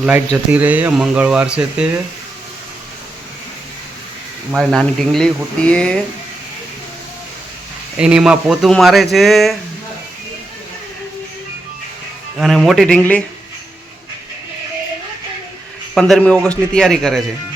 Light જતી રહી, મંગળવાર છે તે. મારી નાની ઢીંગલી હોતી એની માં પોતું મારે છે. અને મોટી ઢીંગલી પંદરમી ઓગસ્ટની તૈયારી કરે છે.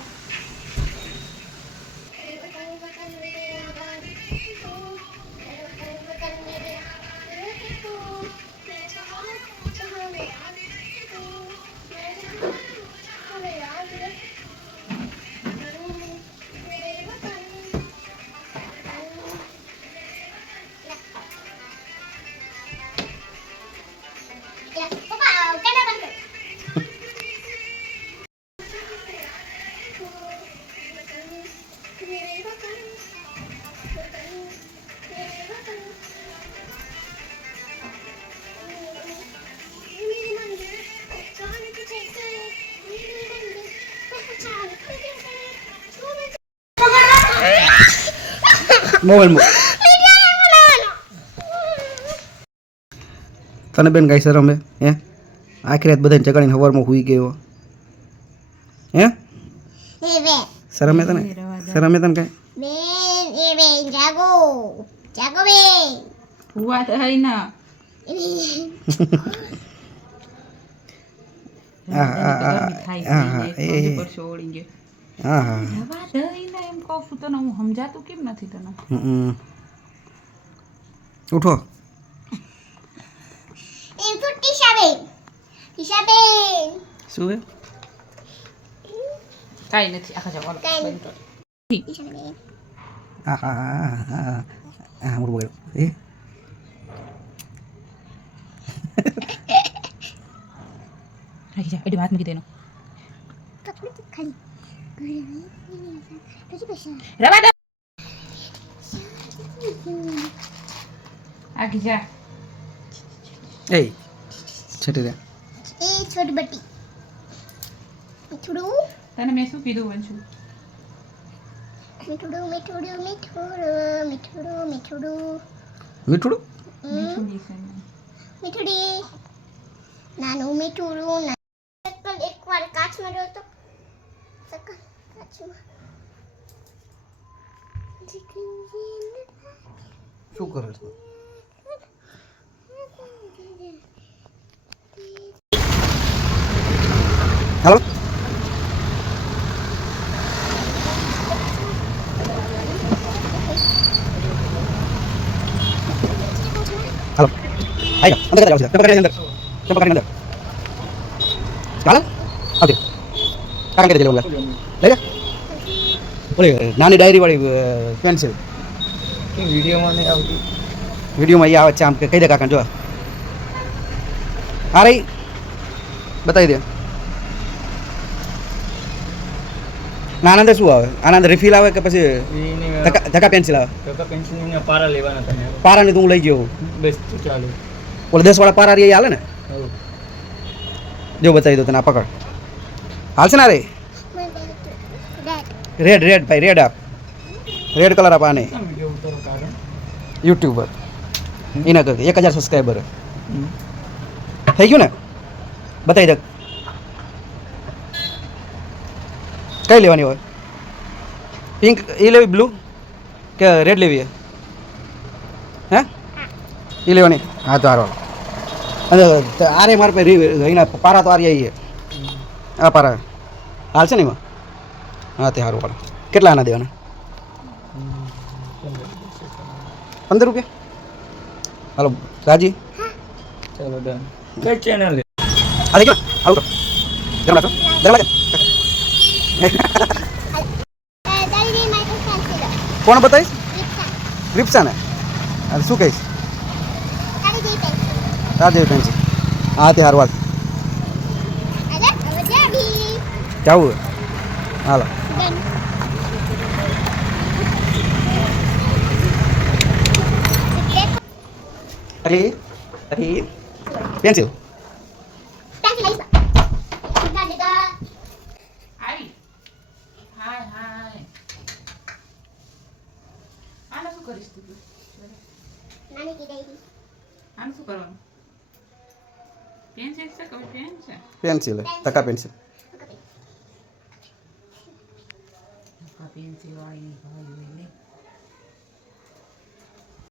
મોબાઈલ મૂક તને બેન ગાય શરમ હે હે આખી રાત બધાને ચગાડીને સવારમાં હુઈ ગયો હે શરમ હે તને શરમ હે તને કાંઈ બેન એ બેન જાગો જાગો બેન હુવા તો હઈ ના હા હા હા હા હા એ એ. ઓળી ગયો હા હા રવા દઈને એમ કહું છું તને હું સમજાતું કેમ નથી તને? ઉઠો. એ તો ટીશાબેન. ટીશાબેન. શું હે કાઈ નથી આખા જવાનો કાંઈ બંધ કર. ટીશા બેન હા હા હા એ? રાખી જા એડી વાત મૂકી દેનો. કપડું ખાલી રવા દે આખી જા એ છટી દે એ છોટી બટી મીઠુડું તને મેં શું કીધું વંશુ? મીઠુડું મીઠુડું મીઠુડું મીઠુડું મીઠુડું. મીઠું મીઠું દીશે મીઠુડી. નાનું મીઠુડું ના એકવાર કાચમાં રહ્યો તો સકલ Kaçma. itu. Halo. Halo. Ayo, antar aja sudah. Tempatkan yang antar. Tempatkan yang antar. Sekarang? Oke. Okay. કાકા કરી દે લઈ લે ઓલી નાની ડાયરી વાળી પેન્સિલ વિડીયોમાં નહીં આવતી. વિડીયોમાં એ આવે છે આમ કે કહી દે કાકા જો. આ રહી. બતાવી દે. ના આના અંદર શું આવે? આનંદ રિફિલ આવે કે પછી ધક્કા ધક્કા પેન્સિલ આવે? કાકા પેન્સિલના પારા લેવાના તમે. પારાની તો હું લઈ ગયો. બસ દસ વાળા પારા રે હાલે ને. જો બતાવી દો તને આ પકડ. હાલશે ના રે રેડ રેડ ભાઈ રેડ આપ રેડ કલર આપ આને આ વિડીયો ઉતારો કારણ યુટ્યુબર એના કર એક હજાર સબસ્ક્રાઈબર થઈ ગયું ને બતાવી દે કઈ લેવાની હોય પિંક એ લેવી બ્લુ કે રેડ લેવી હે એ લેવાની હા તો હારો અને ત- આરે મારે પાસે રી- એના પારા તો આરે આવી આ પારા હાલશે ને એમાં? હા તે સારું વાળો કેટલા આના દેવાના? પંદર રૂપિયા? હાલો રાજી? ચલો ડન કઈ ચેનલ આ કોણ બતાવીશ? રિપ્સા ને શું કહીશ? રાજેવ પેન્સિલ હા તે હાર વાત જવું હાલો અરે અરે પેન્સિલ પેન્સિલ ટકા પેન્સિલ 喜欢你，我永远。